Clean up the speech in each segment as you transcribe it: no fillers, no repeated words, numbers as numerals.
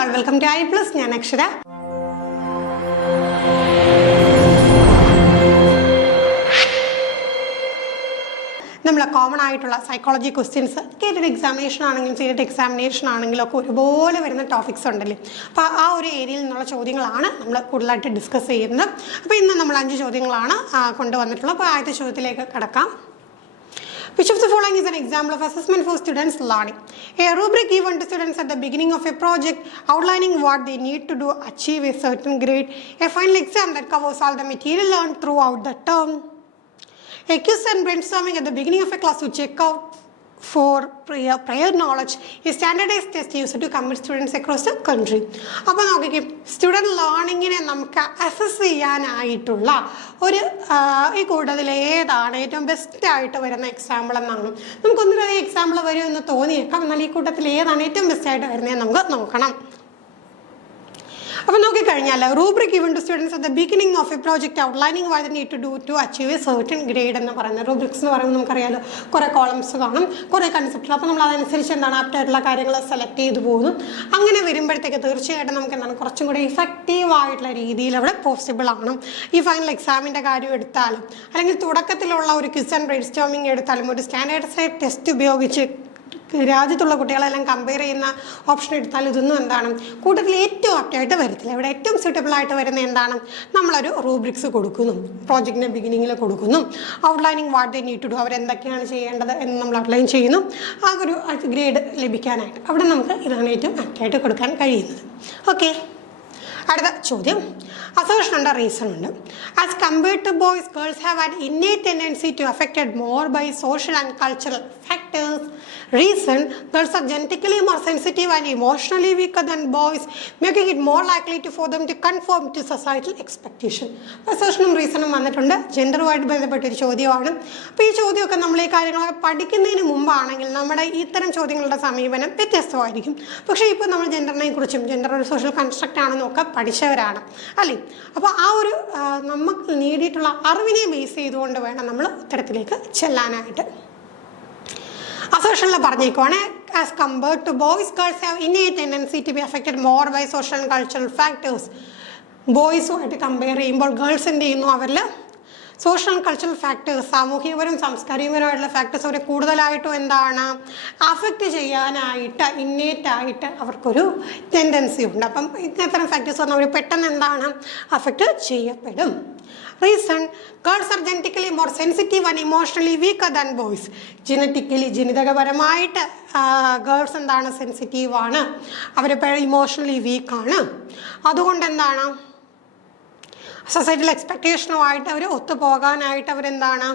all, welcome to I+. ഞാൻ അക്ഷര. നമ്മൾ കോമൺ ആയിട്ടുള്ള സൈക്കോളജി ക്വസ്റ്റ്യൻസ് കേട്ടിട്ട് എക്സാമിനേഷൻ ആണെങ്കിലും ചെയ്തിട്ട് എക്സാമിനേഷൻ ആണെങ്കിലും ഒക്കെ ഒരുപോലെ വരുന്ന ടോപ്പിക്സ് ഉണ്ടല്ലേ. അപ്പോൾ ആ ഒരു ഏരിയയിൽ നിന്നുള്ള ചോദ്യങ്ങളാണ് നമ്മൾ കൂടുതലായിട്ട് ഡിസ്കസ് ചെയ്യുന്നത്. അപ്പോൾ ഇന്ന് നമ്മൾ 5 ചോദ്യങ്ങളാണ് കൊണ്ടുവന്നിട്ടുള്ളത്. അപ്പോൾ ആദ്യത്തെ ചോദ്യത്തിലേക്ക് കടക്കാം. Which of the following is an example of assessment for students' learning? A rubric given to students at the beginning of a project outlining what they need to do achieve a certain grade. A final exam that covers all the material learned throughout the term. A quiz and brainstorming at the beginning of a class to check out for prior knowledge. A standardized test used to commit students across the country. അപ്പോൾ നോക്കിക്കേ, student ലേണിങ്ങിനെ നമുക്ക് assess ചെയ്യാനായിട്ടുള്ള ഒരു ഈ കൂട്ടത്തിൽ ഏതാണ് ഏറ്റവും ബെസ്റ്റായിട്ട് വരുന്ന എക്സാമ്പിൾ എന്നാണ്. നമുക്കൊന്നിലധികം എക്സാമ്പിൾ വരുമെന്ന് തോന്നിയേക്കാം, എന്നാൽ ഈ കൂട്ടത്തിൽ ഏതാണ് ഏറ്റവും ബെസ്റ്റായിട്ട് വരുന്നത് നമുക്ക് നോക്കണം. അപ്പോൾ നോക്കിക്കഴിഞ്ഞാൽ rubric given to students at the beginning of a project outlining what they need to do to achieve a certain grade എന്ന് പറയുന്നത്. റൂബ്രിക്സ് എന്ന് പറയുമ്പോൾ നമുക്കറിയാലോ കുറേ കോളംസ് കാണും, കുറേ കൺസെപ്റ്റുകൾ. അപ്പോൾ നമ്മൾ അതനുസരിച്ച് എന്താണ് ആപ്റ്റായിട്ടുള്ള കാര്യങ്ങൾ സെലക്ട് ചെയ്ത് പോകുന്നു. അങ്ങനെ വരുമ്പോഴത്തേക്ക് തീർച്ചയായിട്ടും നമുക്ക് എന്താണ് കുറച്ചും കൂടി ഇഫക്റ്റീവായിട്ടുള്ള രീതിയിൽ അവിടെ പോസിബിൾ ആണ്. ഈ ഫൈനൽ എക്സാമിൻ്റെ കാര്യം എടുത്താലും അല്ലെങ്കിൽ തുടക്കത്തിലുള്ള ഒരു ക്വിസ് ആൻഡ് ബ്രെയിൻ സ്റ്റോമിങ് എടുത്താലും ഒരു സ്റ്റാൻഡേർഡൈസ്ഡ് ടെസ്റ്റ് ഉപയോഗിച്ച് രാജ്യത്തുള്ള കുട്ടികളെല്ലാം കമ്പയർ ചെയ്യുന്ന ഓപ്ഷൻ എടുത്താൽ ഇതൊന്നും എന്താണ് കൂട്ടത്തിൽ ഏറ്റവും ആപ്റ്റായിട്ട് വരത്തില്ല. ഇവിടെ ഏറ്റവും സ്യൂട്ടബിൾ ആയിട്ട് വരുന്ന എന്താണ്, നമ്മളൊരു റൂബ്രിക്സ് കൊടുക്കുന്നു, പ്രോജക്റ്റിൻ്റെ ബിഗിനിങ്ങിൽ കൊടുക്കുന്നു, outlining what they need to do, അവരെന്തൊക്കെയാണ് ചെയ്യേണ്ടത് എന്ന് നമ്മൾ ഔട്ട്ലൈൻ ചെയ്യുന്നു. ആ ഒരു ഗ്രേഡ് ലഭിക്കാനായിട്ട് അവിടെ നമുക്ക് ഇതാണ് ഏറ്റവും ആപ്റ്റായിട്ട് കൊടുക്കാൻ കഴിയുന്നത്. ഓക്കെ, അടുത്ത ചോദ്യം. അസേർഷൻ ഉണ്ട്, റീസൺ ഉണ്ട്. As compared to boys, girls have an innate tendency to affected more by social and cultural factors. Reason, girls are genetically more sensitive and emotionally weaker than boys, making it more likely for them to conform to societal expectation. അസേർഷനും റീസണും വന്നിട്ടുണ്ട്. ജെൻഡറുമായിട്ട് ബന്ധപ്പെട്ടൊരു ചോദ്യമാണ്. അപ്പോൾ ഈ ചോദ്യമൊക്കെ നമ്മൾ ഈ കാര്യങ്ങളൊക്കെ പഠിക്കുന്നതിന് മുമ്പാണെങ്കിൽ നമ്മുടെ ഇത്തരം ചോദ്യങ്ങളുടെ സമീപനം വ്യത്യസ്തമായിരിക്കും. പക്ഷേ ഇപ്പോൾ നമ്മൾ ജെൻഡറിനെ കുറിച്ചും ജെൻഡർ ഒരു സോഷ്യൽ കൺസ്ട്രക്റ്റ് ആണെന്നൊക്കെ പഠിച്ചവരാണ് അല്ലേ. അപ്പോൾ ആ ഒരു നമുക്ക് നേടിയിട്ടുള്ള അറിവിനെ ബേസ് ചെയ്തുകൊണ്ട് വേണം നമ്മൾ ഉത്തരത്തിലേക്ക് ചെല്ലാനായിട്ട്. അസേർഷനിൽ പറഞ്ഞേക്കുവാണ്, as compared to boys, girls have innate tendency to be affected more by social and cultural factors. ബോയ്സുമായിട്ട് കമ്പയർ ചെയ്യുമ്പോൾ ഗേൾസ് എന്ത് ചെയ്യുന്നു, അവരിൽ സോഷ്യൽ ആൻഡ് കൾച്ചറൽ ഫാക്ടേഴ്സ്, സാമൂഹികപരവും സാംസ്കാരികപരമായിട്ടുള്ള ഫാക്ടേഴ്സ് അവരെ കൂടുതലായിട്ടും എന്താണ് അഫക്റ്റ് ചെയ്യാനായിട്ട് ഇന്നേറ്റായിട്ട് അവർക്കൊരു ടെൻഡൻസി ഉണ്ട്. അപ്പം ഇത്തരം ഫാക്ടേഴ്സ് വന്നാൽ അവർ പെട്ടെന്ന് എന്താണ് അഫക്റ്റ് ചെയ്യപ്പെടും. Reason, girls are genetically more sensitive and emotionally weaker than boys. ജനിതകപരമായിട്ട് ഗേൾസ് എന്താണ് സെൻസിറ്റീവാണ്, അവരെപ്പോഴും ഇമോഷണലി വീക്കാണ്. അതുകൊണ്ട് എന്താണ് സൊസൈറ്റിയിൽ എക്സ്പെക്റ്റേഷനുമായിട്ട് അവർ ഒത്തുപോകാനായിട്ട് അവരെന്താണ്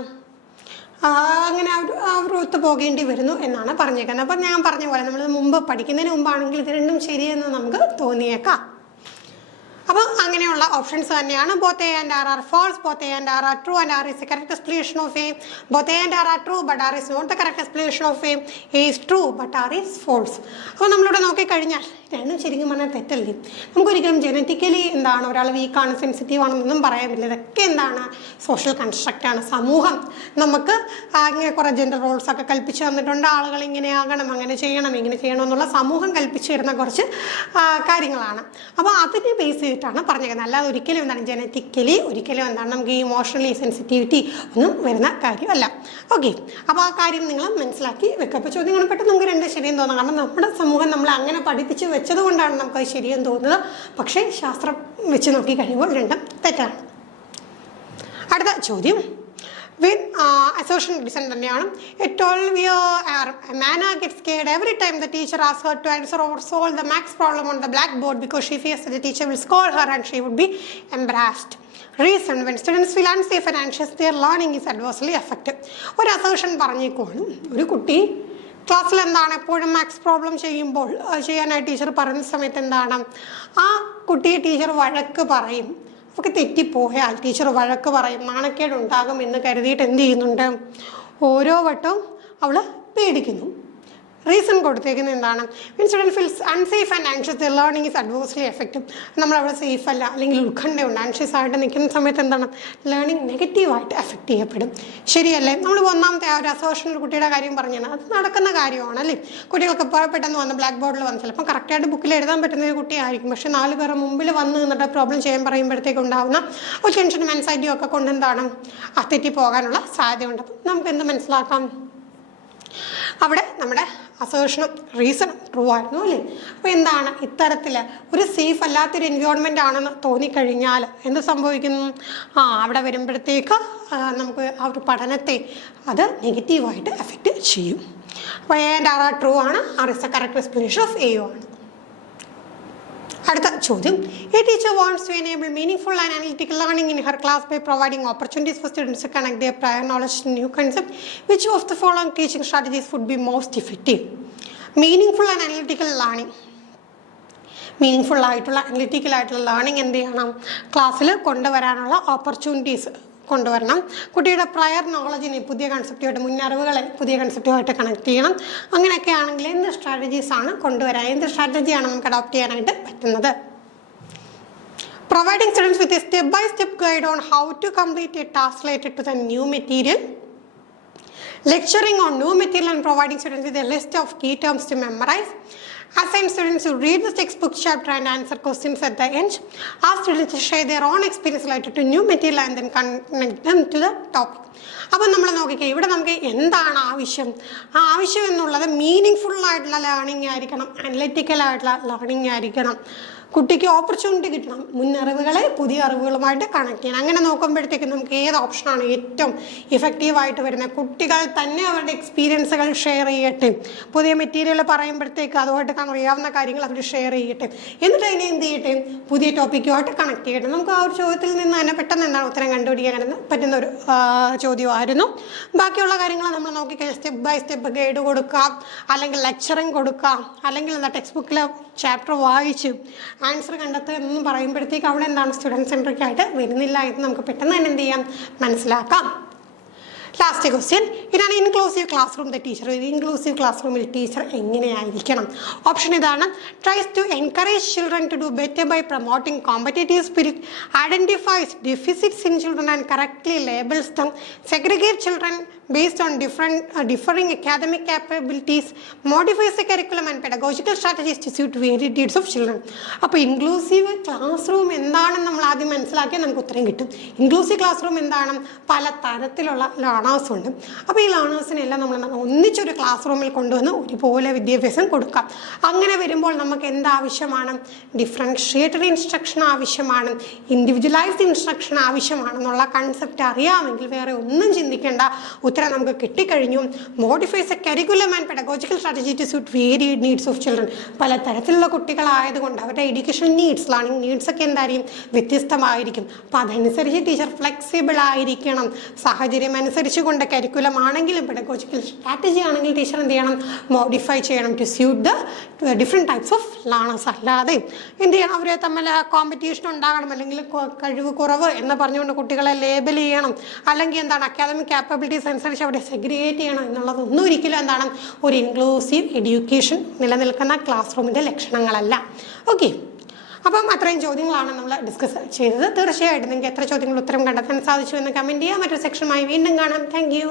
അങ്ങനെ അവർ ഒത്തുപോകേണ്ടി വരുന്നു എന്നാണ് പറഞ്ഞേക്കുന്നത്. അപ്പം ഞാൻ പറഞ്ഞ പോലെ നമ്മൾ മുമ്പ് പഠിക്കുന്നതിന് മുമ്പാണെങ്കിൽ ഇത് രണ്ടും ശരിയെന്ന് നമുക്ക് തോന്നിയേക്കാം. അപ്പോൾ അങ്ങനെയുള്ള ഓപ്ഷൻസ് തന്നെയാണ്. Both A and R are false, both A and R are true and R is a correct explanation of A. Both A and R are true but R is not the correct explanation of A. A is true but R is false. അപ്പോൾ നമ്മളിവിടെ നോക്കിക്കഴിഞ്ഞാൽ രണ്ടും ശരിക്കും പറഞ്ഞാൽ തെറ്റല്ലേ. നമുക്കൊരിക്കലും genetically എന്താണ് ഒരാൾ വീക്കാണ് സെൻസിറ്റീവ് ആണെന്നൊന്നും പറയാൻ പറ്റില്ല. ഇതൊക്കെ എന്താണ് സോഷ്യൽ കൺസ്ട്രക്റ്റാണ്. സമൂഹം നമുക്ക് ഇങ്ങനെ കുറേ ജെൻഡർ റോൾസൊക്കെ കൽപ്പിച്ച് തന്നിട്ടുണ്ട്. ആളുകൾ ഇങ്ങനെ ആകണം, അങ്ങനെ ചെയ്യണം, ഇങ്ങനെ ചെയ്യണം എന്നുള്ള സമൂഹം കൽപ്പിച്ച് തരുന്ന കുറച്ച് കാര്യങ്ങളാണ്. അപ്പോൾ അതിനെ ബേസ് ചെയ്തിട്ടാണ് പറഞ്ഞേക്കുന്നത്. അല്ലാതെ ഒരിക്കലും എന്താണ് ജനറ്റിക്കലി ഒരിക്കലും എന്താണ് നമുക്ക് ഈ ഇമോഷണലി സെൻസിറ്റിവിറ്റി ഒന്നും വരുന്ന കാര്യമല്ല. ഓക്കെ, അപ്പോൾ ആ കാര്യം നിങ്ങൾ മനസ്സിലാക്കി വെക്കുക. അപ്പോൾ ചോദ്യങ്ങൾ പെട്ടെന്ന് നമുക്ക് രണ്ട് ശരിയെന്ന് തോന്നാം. കാരണം നമ്മുടെ സമൂഹം നമ്മളെ അങ്ങനെ പഠിപ്പിച്ച് വെച്ചതുകൊണ്ടാണ് നമുക്കത് ശരിയെന്ന് തോന്നുന്നത്. പക്ഷേ ശാസ്ത്രം വെച്ച് നോക്കി കഴിയുമ്പോൾ രണ്ടും തെറ്റാണ്. അടുത്ത ചോദ്യം. Assertion reason തന്നെയാണ്. A 12-year Manna gets scared every time the teacher asks her to answer or solve the max problem on the blackboard because she fears that the teacher will scold her and she would be embarrassed. Reason, when students feel unsafe and anxious, their learning is adversely affected. ഒരു assertion പറഞ്ഞേക്കുവാണ്, ഒരു കുട്ടി ക്ലാസ്സിൽ എന്താണ് എപ്പോഴും maths problem ചെയ്യാനായിട്ട് teacher പറയുന്ന സമയത്ത് എന്താണ് ആ കുട്ടിയെ ടീച്ചർ വഴക്ക് പറയും. അവൾക്ക് തെറ്റിപ്പോയാൽ ടീച്ചർ വഴക്ക് പറയും, നാണക്കേടുണ്ടാകും എന്ന് കരുതിയിട്ട് എന്ത് ചെയ്യുന്നുണ്ട്, ഓരോ വട്ടവും അവൾ പേടിക്കുന്നു. റീസൺ കൊടുത്തേക്കുന്നത് എന്താണ്? when student feels unsafe and anxious, their learning is adversely affected. നമ്മളവിടെ സേഫ് അല്ല അല്ലെങ്കിൽ ഉത്കണ്ഠയുണ്ട്, ആൻഷ്യസ് ആയിട്ട് നിൽക്കുന്ന സമയത്ത് എന്താണ് ലേണിംഗ് നെഗറ്റീവായിട്ട് എഫക്റ്റ് ചെയ്യപ്പെടും. ശരിയല്ലേ? നമ്മൾ ഒന്നാമത്തെ ആ ഒരു അസോഷണൽ കുട്ടിയുടെ കാര്യം പറഞ്ഞാൽ അത് നടക്കുന്ന കാര്യമാണ് അല്ലേ? കുട്ടികൾക്ക് പെട്ടെന്ന് വന്ന് ബ്ലാക്ക് ബോർഡിൽ വന്ന് ചിലപ്പോൾ കറക്റ്റായിട്ട് ബുക്കിൽ എഴുതാൻ പറ്റുന്ന ഒരു കുട്ടിയായിരിക്കും, പക്ഷേ 4 പേരുടെ മുമ്പിൽ വന്ന് നിന്നിട്ട് പ്രോബ്ലം ചെയ്യാൻ പറയുമ്പോഴത്തേക്ക് ഉണ്ടാകുന്ന ഒരു ടെൻഷനും ആൻസൈറ്റിയും ഒക്കെ കൊണ്ട് എന്താണ് തെറ്റി പോകാനുള്ള സാധ്യതയുണ്ട്. അപ്പം നമുക്ക് എന്ത് മനസ്സിലാക്കാം? അവിടെ നമ്മുടെ അസേഷനും റീസണും ട്രൂ ആയിരുന്നു അല്ലേ? അപ്പോൾ എന്താണ് ഇത്തരത്തിൽ ഒരു സേഫ് അല്ലാത്തൊരു എൻവയോൺമെൻ്റ് ആണെന്ന് തോന്നിക്കഴിഞ്ഞാൽ എന്ത് സംഭവിക്കുന്നു? അവിടെ വരുമ്പോഴത്തേക്ക് നമുക്ക് ആ ഒരു പഠനത്തെ അത് നെഗറ്റീവായിട്ട് എഫക്റ്റ് ചെയ്യും. അപ്പോൾ എൻ്റെ ട്രൂ ആണ്, is A correct explanation of A ആണ്. അടുത്ത ചോദ്യം, a teacher wants to enable meaningful and analytical learning in her class by providing opportunities for students to connect their prior knowledge to new concept. Which of the following teaching strategies would be most effective? Meaningful and analytical learning, meaningful ആയിട്ടുള്ള analytical ആയിട്ടുള്ള learning എന്ത് ചെയ്യണം? ക്ലാസ്സിൽ കൊണ്ടുവരാനുള്ള opportunities കൊണ്ടുവരണം. കുട്ടിയുടെ prayer നോളജിനെ പുതിയ കൺസെപ്റ്റുമായിട്ട്, മുന്നറിവുകളെ പുതിയ കൺസെപ്റ്റുമായിട്ട് കണക്ട് ചെയ്യണം. അങ്ങനെയൊക്കെ ആണെങ്കിൽ എന്ത് സ്ട്രാറ്റജീസാണ് കൊണ്ടുവരാൻ, എന്ത് സ്ട്രാറ്റജിയാണ് നമുക്ക് അഡോപ്റ്റ് ചെയ്യാനായിട്ട് പറ്റുന്നത്? Providing students with a step by step guide on how to complete a task related to the new material. Lecturing on new material and providing students with a list of key terms to memorize. Assign students to read the textbook chapter and answer questions at the end. Ask students to share their own experience related to new material and then connect them to the topic. അപ്പോൾ നമ്മൾ നോക്കിക്കേ, ഇവിടെ നമുക്ക് എന്താണ് ആവശ്യം? ആവശ്യം എന്നുള്ളത് meaning full ആയിട്ടുള്ള ലേണിംഗ് ആയിരിക്കണം, അനലിറ്റിക്കൽ ആയിട്ടുള്ള ലേണിംഗ് ആയിരിക്കണം. കുട്ടിക്ക് ഓപ്പർച്യൂണിറ്റി കിട്ടണം, മുന്നറിവുകളെ പുതിയ അറിവുകളുമായിട്ട് കണക്ട് ചെയ്യണം. അങ്ങനെ നോക്കുമ്പോഴത്തേക്കും നമുക്ക് ഏത് ഓപ്ഷനാണ് ഏറ്റവും ഇഫക്റ്റീവായിട്ട് വരുന്നത്? കുട്ടികൾ തന്നെ അവരുടെ എക്സ്പീരിയൻസുകൾ ഷെയർ ചെയ്യട്ടെ, പുതിയ മെറ്റീരിയൽ പറയുമ്പോഴത്തേക്ക് അതുമായിട്ട് അറിയാവുന്ന കാര്യങ്ങൾ അവർ ഷെയർ ചെയ്യട്ടെ, എന്നിട്ട് അതിനെ എന്ത് ചെയ്യട്ടെ? പുതിയ ടോപ്പിക്കുമായിട്ട് കണക്ട് ചെയ്യട്ടെ. നമുക്ക് ആ ഒരു ചോദ്യത്തിൽ നിന്ന് തന്നെ പെട്ടെന്ന് എന്താണ് ഉത്തരം കണ്ടുപിടിക്കാൻ പറ്റുന്ന ഒരു ചോദ്യമായിരുന്നു. ബാക്കിയുള്ള കാര്യങ്ങൾ നമ്മൾ നോക്കിക്കഴിഞ്ഞാൽ സ്റ്റെപ്പ് ബൈ സ്റ്റെപ്പ് ഗൈഡ് കൊടുക്കാം, അല്ലെങ്കിൽ ലെക്ചറിങ് കൊടുക്കാം, അല്ലെങ്കിൽ എന്താ ടെക്സ്റ്റ് ബുക്കിൽ ചാപ്റ്റർ വായിച്ചു ആൻസർ കണ്ടെത്തുക എന്നൊന്നും പറയുമ്പോഴത്തേക്ക് അവിടെ എന്താണ് സ്റ്റുഡൻറ് സെൻട്രിക് ആയിട്ട് വരുന്നില്ല എന്ന് നമുക്ക് പെട്ടെന്ന് തന്നെ എന്ത് ചെയ്യാം? മനസ്സിലാക്കാം. ലാസ്റ്റ് ക്വസ്റ്റ്യൻ, ഇതാണ് inclusive classroom the teacher. Inclusive class റൂമിൽ ടീച്ചർ എങ്ങനെയായിരിക്കണം? ഓപ്ഷൻ ഇതാണ്: tries to encourage children to do better by promoting competitive spirit, identifies deficits in children and correctly labels them, segregate children based on differing academic capabilities, modifies the curriculum and pedagogical strategies to suit varied needs of children. അപ്പോൾ inclusive class room എന്താണെന്ന് നമ്മൾ ആദ്യം മനസ്സിലാക്കിയാൽ നമുക്ക് ഉത്തരം കിട്ടും. Inclusive class room എന്താണ്? പല തരത്തിലുള്ള ലേണേഴ്സ് ഉണ്ട്. അപ്പോൾ ഈ ലേണേഴ്സിനെല്ലാം നമ്മൾ ഒന്നിച്ചൊരു ക്ലാസ് റൂമിൽ കൊണ്ടുവന്ന് ഒരുപോലെ വിദ്യാഭ്യാസം കൊടുക്കാം. അങ്ങനെ വരുമ്പോൾ നമുക്ക് എന്താവശ്യമാണ്? ഡിഫറൻഷിയേറ്റഡ് ഇൻസ്ട്രക്ഷൻ ആവശ്യമാണ്, ഇൻഡിവിജ്വലൈസ്ഡ് ഇൻസ്ട്രക്ഷൻ ആവശ്യമാണെന്നുള്ള കൺസെപ്റ്റ് അറിയാമെങ്കിൽ വേറെ ഒന്നും ചിന്തിക്കേണ്ട, ഉത്തരം നമുക്ക് കിട്ടിക്കഴിഞ്ഞു. Modifies a curriculum and pedagogical strategy to suit varied needs of children. പല തരത്തിലുള്ള കുട്ടികളായതുകൊണ്ട് അവരുടെ എഡ്യൂക്കേഷൻ നീഡ്സ്, ലേണിംഗ് നീഡ്സ് ഒക്കെ എന്തായിരിക്കും? വ്യത്യസ്തമായിരിക്കും. അപ്പോൾ അതനുസരിച്ച് ടീച്ചർ ഫ്ലെക്സിബിൾ ആയിരിക്കണം. സാഹചര്യം അനുസരിച്ച് കൊണ്ട് കരിക്കുലം ആണെങ്കിലും പെഡഗോജിക്കൽ സ്ട്രാറ്റജി ആണെങ്കിലും ടീച്ചർ എന്ത് ചെയ്യണം? മോഡിഫൈ ചെയ്യണം to suit the different types of learners. അല്ലാതെ എന്ത് ചെയ്യണം? അവരെ തമ്മിൽ കോമ്പറ്റീഷൻ ഉണ്ടാകണം, അല്ലെങ്കിൽ കഴിവ് കുറവ് എന്ന് പറഞ്ഞുകൊണ്ട് കുട്ടികളെ ലേബൽ ചെയ്യണം, അല്ലെങ്കിൽ എന്താണ് അക്കാദമിക് ക്യാപ്പബിലിറ്റീസ് അനുസരിച്ച് അവിടെ സെഗ്രിഗേറ്റ് ചെയ്യണം എന്നുള്ളതൊന്നും ഒരിക്കലും എന്താണ് ഒരു ഇൻക്ലൂസീവ് എഡ്യൂക്കേഷൻ നിലനിൽക്കുന്ന ക്ലാസ് റൂമിൻ്റെ ലക്ഷണങ്ങളല്ല. ഓക്കെ, അപ്പം അത്രയും ചോദ്യങ്ങളാണ് നമ്മൾ ഡിസ്കസ് ചെയ്തത്. തീർച്ചയായിട്ടും നിങ്ങൾക്ക് എത്ര ചോദ്യങ്ങൾ ഉത്തരം കണ്ടെത്താൻ സാധിച്ചു എന്ന് കമൻറ്റ് ചെയ്യുക. മറ്റൊരു സെക്ഷനുമായി വീണ്ടും കാണാം. Thank you.